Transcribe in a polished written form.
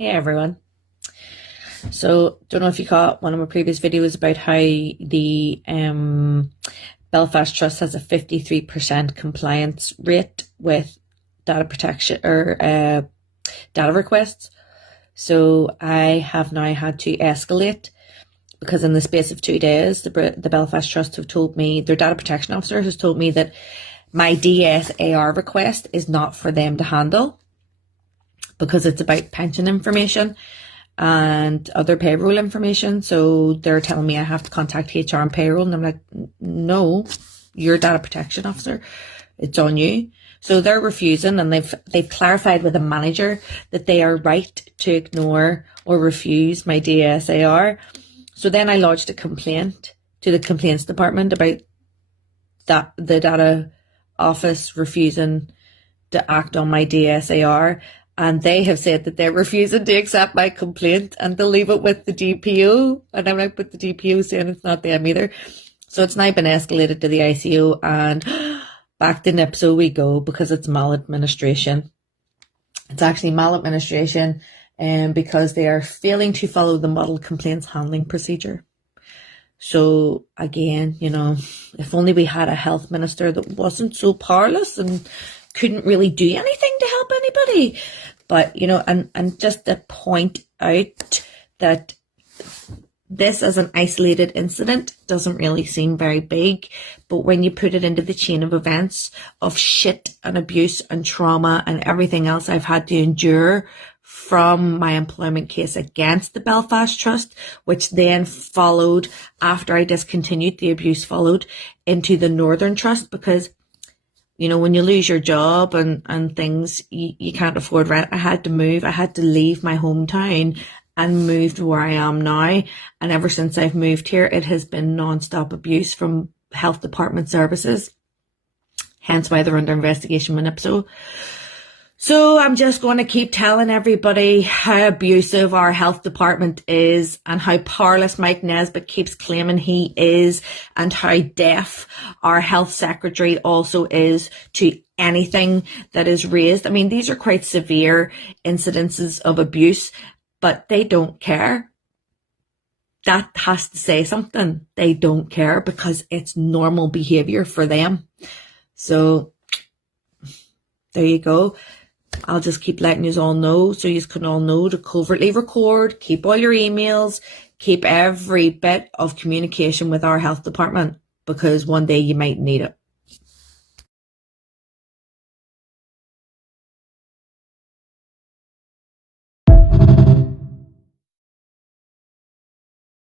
Hey everyone. So, don't know if you caught one of my previous videos about how the Belfast Trust has a 53% compliance rate with data protection or data requests. So I have now had to escalate because in the space of 2 days, the Belfast Trust have told me, their data protection officer has told me that my DSAR request is not for them to handle because it's about pension information and other payroll information. So they're telling me I have to contact HR and payroll. And I'm like, no, you're a data protection officer. It's on you. So they're refusing, and they've clarified with the manager that they are right to ignore or refuse my DSAR. So then I lodged a complaint to the complaints department about that the data office refusing to act on my DSAR. And they have said that they're refusing to accept my complaint and they'll leave it with the DPO. And I'm like, but the DPO saying it's not them either. So it's now been escalated to the ICO and back to NIPSO we go because it's maladministration. It's actually maladministration because they are failing to follow the model complaints handling procedure. So again, you know, if only we had a health minister that wasn't so powerless and couldn't really do anything to help anybody. But, you know, and just to point out that this as an isolated incident doesn't really seem very big, but when you put it into the chain of events of shit and abuse and trauma and everything else I've had to endure from my employment case against the Belfast Trust, which then followed after I discontinued, the abuse followed into the Northern Trust, because you know, when you lose your job and things, you can't afford rent. I had to move. I had to leave my hometown and move to where I am now. And ever since I've moved here, it has been non-stop abuse from health department services. Hence why they're under investigation with NIPSO. So I'm just going to keep telling everybody how abusive our health department is and how powerless Mike Nesbitt keeps claiming he is, and how deaf our health secretary also is to anything that is raised. I mean, these are quite severe incidences of abuse, but they don't care. That has to say something. They don't care because it's normal behaviour for them. So there you go. I'll just keep letting you all know so you can all know to covertly record, keep all your emails, keep every bit of communication with our health department, because one day you might need it.